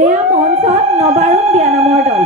এয়া মঞ্চত নবাৰুণ বিয়ানামৰ দল।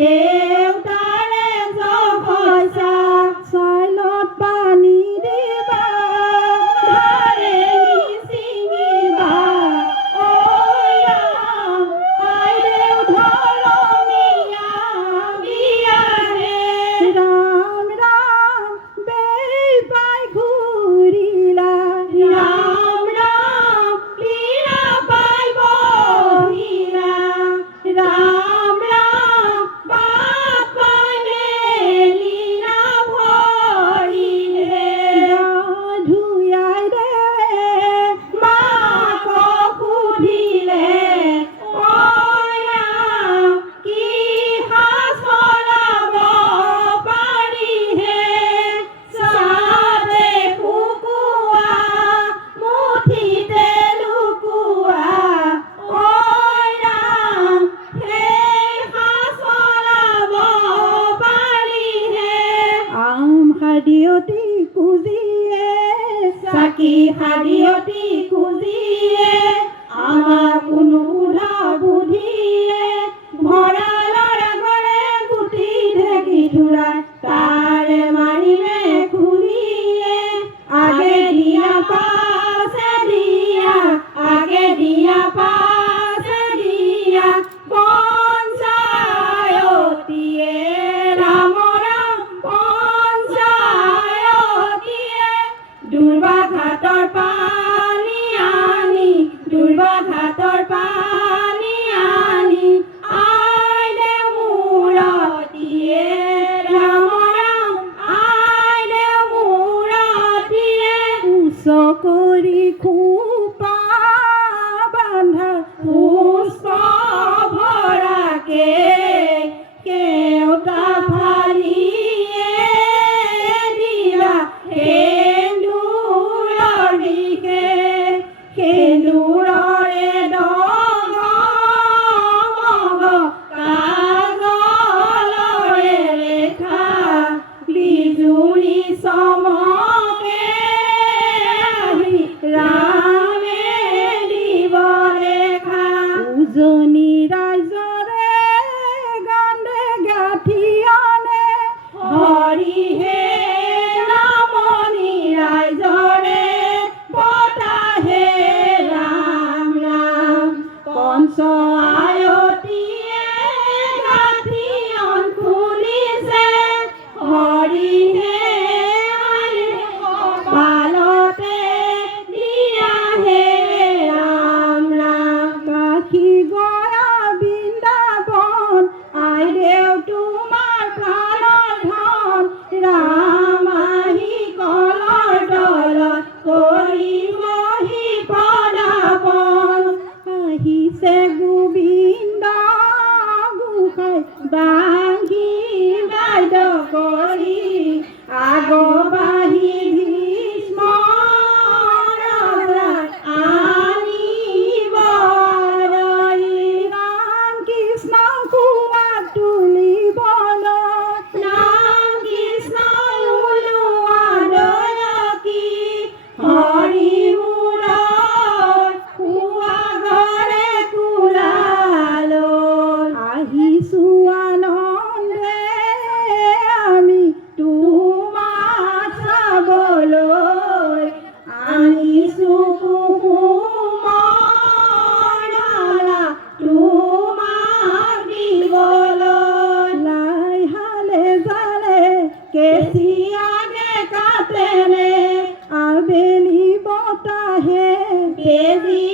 দেউতাৰে জখছা চাইলত পানী দিবা শাৰীয়তি কুজিয়ে চাকি শাৰীয়তি কুজিয়ে আমাৰ কোনো বুঢ়া বুদ্ধিয়ে ভঁৰালৰ আগৰে গুটি ঢেঁকী ধুৰাই তাৰে মাৰিলে খুলিয়ে আগে দিয়া পাছে দিয়া আগে দিয়া পাছে দিয়া পঞ্চায়তীয়ে ৰাম ৰাম পঞ্চায়তীয়ে দুৰ্বাঘাটৰ পানী আনি দুৰ্বাঘাটৰ পানী আনি আইনে মূৰতীয়ে ৰাম ৰাম আইনে মূৰতীয়ে উচ্চ কৰি খোপা বান্ধা পুষ্প ভৰাকে কেওটা ফালিয়ে দিলা সেন্দুৰৰ দিশে সেন্দুৰৰে ডগ মগ কাজলৰে ৰেখা বিজুলী চমকে আহি ৰামে দিব ৰেখা উজনি ৰাইজৰে গান্ধে গাঠিয়নে হৰিহে ৰামনি ৰাইজৰে বতাহে ৰাম ৰাম পঞ্চ আয়তীয়ে গাঠিয়ন খুলিছে হৰিহে কপালতে দিয়াহে ৰাম ৰাম কাশী গয়া বৃন্দাবন আইদেউ তোমাৰ প্ৰাণৰ ধন ৰাম আহি কলৰ তলত কৰিবহি পদাপন আহিছে গোবিন্দ গোসাঁই বাঁহী বাদ্য কৰি আগবাঢ়ি ভীষ্ম ৰজাক আনিবলৈ ৰাম কৃষ্ণ কোৱাত তুলিবলৈ নাম কৃষ্ণ ওলোৱা দয়কি হৰি মূৰৰ খোৱা ঘৰে কোলালৈ আহিছো আনন্দে আমি তোমাক চাবলৈ আনিছো কুসুমৰ ডালা তোমাক দিবলৈ লাই হালে জালে কেঁচিয়াকে কাটেনে আবেলি বতাহে বেজি